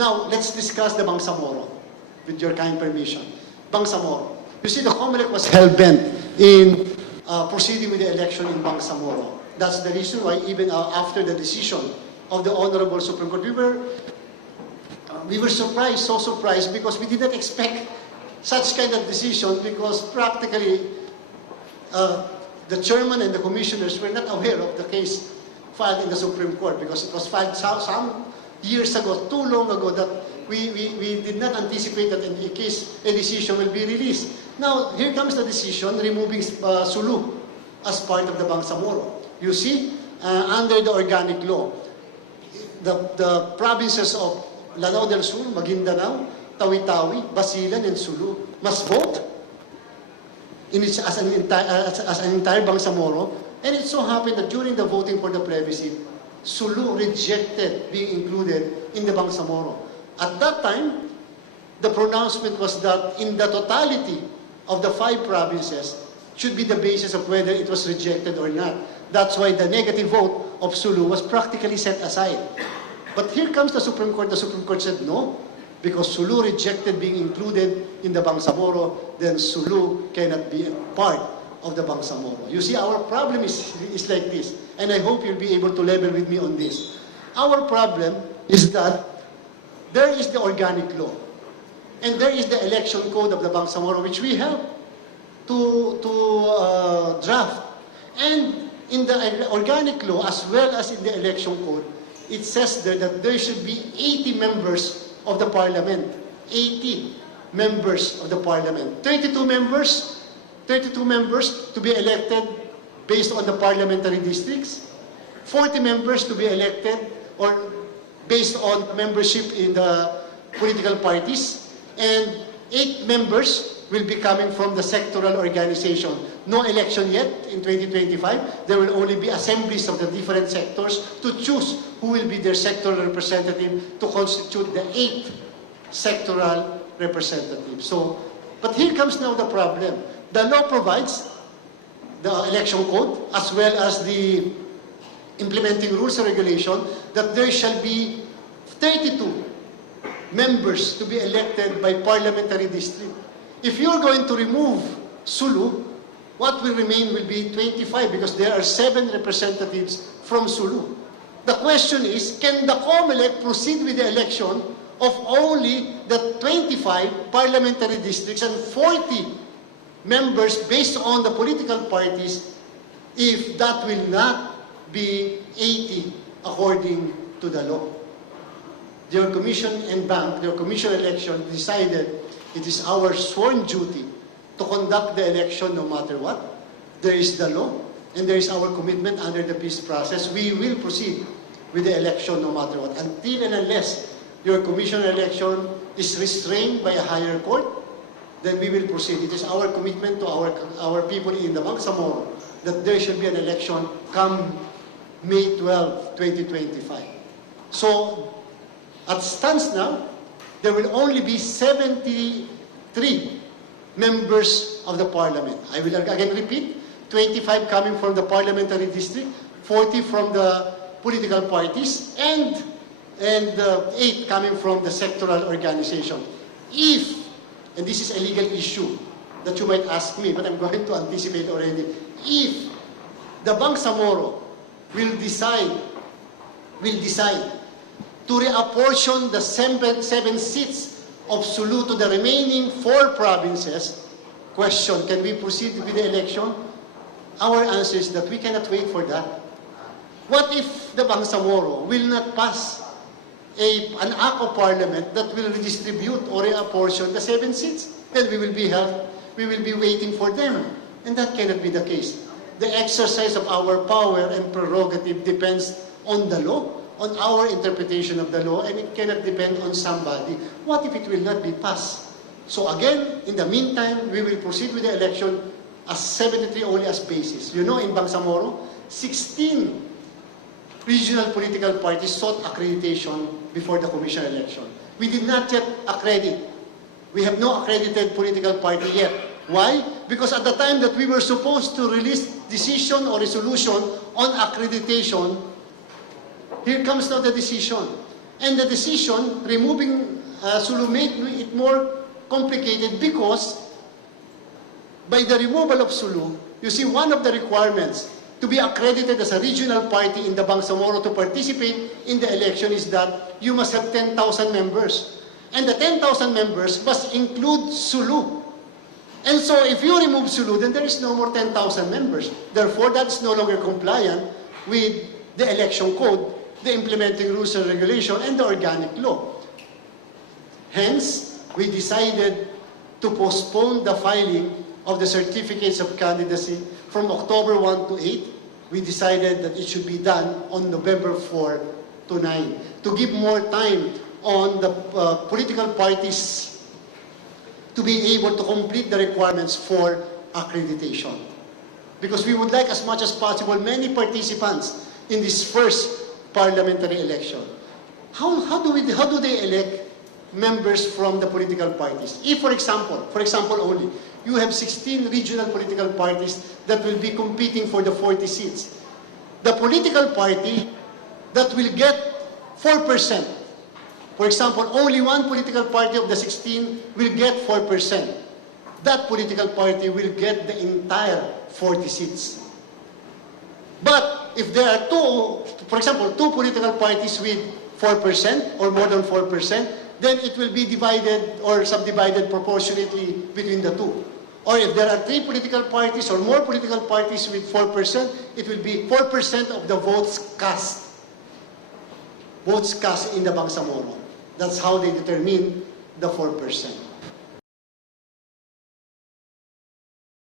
Now, let's discuss the Bangsamoro, with your kind permission. Bangsamoro. You see, the COMELEC was hell-bent in proceeding with the election in Bangsamoro. That's the reason why even after the decision of the Honorable Supreme Court, we were surprised, so surprised, because we did not expect such kind of decision, because practically the chairman and the commissioners were not aware of the case filed in the Supreme Court, because it was filed some years ago, too long ago, that we did not anticipate that in case a decision will be released. Now, here comes the decision removing Sulu as part of the Bangsamoro. You see, under the organic law, the provinces of Lanao del Sur, Maguindanao, Tawi-Tawi, Basilan, and Sulu must vote as an entire Bangsamoro. And it so happened that during the voting for the plebiscite, Sulu rejected being included in the Bangsamoro. At that time, the pronouncement was that in the totality of the 5 provinces should be the basis of whether it was rejected or not. That's why the negative vote of Sulu was practically set aside. But here comes the Supreme Court. The Supreme Court said no, because Sulu rejected being included in the Bangsamoro, then Sulu cannot be a part of the Bangsamoro. You see, our problem is like this, and I hope you'll be able to level with me on this. Our problem is that there is the organic law, and there is the election code of the Bangsamoro, which we have to draft. And in the organic law, as well as in the election code, it says there that there should be 80 members of the parliament. 80 members of the parliament. 32 members to be elected based on the parliamentary districts. 40 members to be elected or based on membership in the political parties. And 8 members will be coming from the sectoral organization. No election yet in 2025. There will only be assemblies of the different sectors to choose who will be their sectoral representative to constitute the 8 sectoral representatives. So, but here comes now the problem. The law provides the election code as well as the implementing rules and regulation that there shall be 32 members to be elected by parliamentary district. If you're going to remove Sulu, what will remain will be 25 because there are 7 representatives from Sulu. The question is, can the COMELEC proceed with the election of only the 25 parliamentary districts and 40 members based on the political parties if that will not be 80 according to the law? Your commission and bank, your commission election decided it is our sworn duty to conduct the election no matter what. There is the law and there is our commitment under the peace process. We will proceed with the election no matter what. Until and unless your commission election is restrained by a higher court, then we will proceed. It is our commitment to our people in the Bangsamoro that there should be an election come May 12, 2025. So, at stands now, there will only be 73 members of the parliament. I will again repeat, 25 coming from the parliamentary district, 40 from the political parties, and 8 coming from the sectoral organization. If, and this is a legal issue that you might ask me, but I'm going to anticipate already, if the Bangsamoro will decide to reapportion the 7 seats of Sulu to the remaining 4 provinces, question, can we proceed with the election? Our answer is that we cannot wait for that. What if the Bangsamoro will not pass an act of parliament that will redistribute or reapportion the 7 seats? Then we will be waiting for them. And that cannot be the case. The exercise of our power and prerogative depends on the law, on our interpretation of the law, and it cannot depend on somebody. What if it will not be passed? So again, in the meantime, we will proceed with the election as 73 only as basis. You know, in Bangsamoro, 16 regional political parties sought accreditation before the commission election. We did not yet accredit. We have no accredited political party yet. Why? Because at the time that we were supposed to release decision or resolution on accreditation, here comes now the decision. And the decision, removing Sulu, made it more complicated because by the removal of Sulu, you see one of the requirements to be accredited as a regional party in the Bangsamoro to participate in the election is that you must have 10,000 members. And the 10,000 members must include Sulu. And so if you remove Sulu, then there is no more 10,000 members. Therefore, that's no longer compliant with the election code, the implementing rules and regulation, and the organic law. Hence, we decided to postpone the filing of the certificates of candidacy from October 1 to 8. We decided that it should be done on November 4 to 9 to give more time on the political parties to be able to complete the requirements for accreditation. Because we would like as much as possible many participants in this first parliamentary election. How do they elect members from the political parties? If, for example only, you have 16 regional political parties that will be competing for the 40 seats. The political party that will get 4%, for example, only one political party of the 16 will get 4%. That political party will get the entire 40 seats. But if there are for example, two political parties with 4% or more than 4%, then it will be divided or subdivided proportionately between the two. Or if there are 3 political parties or more political parties with 4%, it will be 4% of the votes cast in the Bangsamoro. That's how they determine the 4%.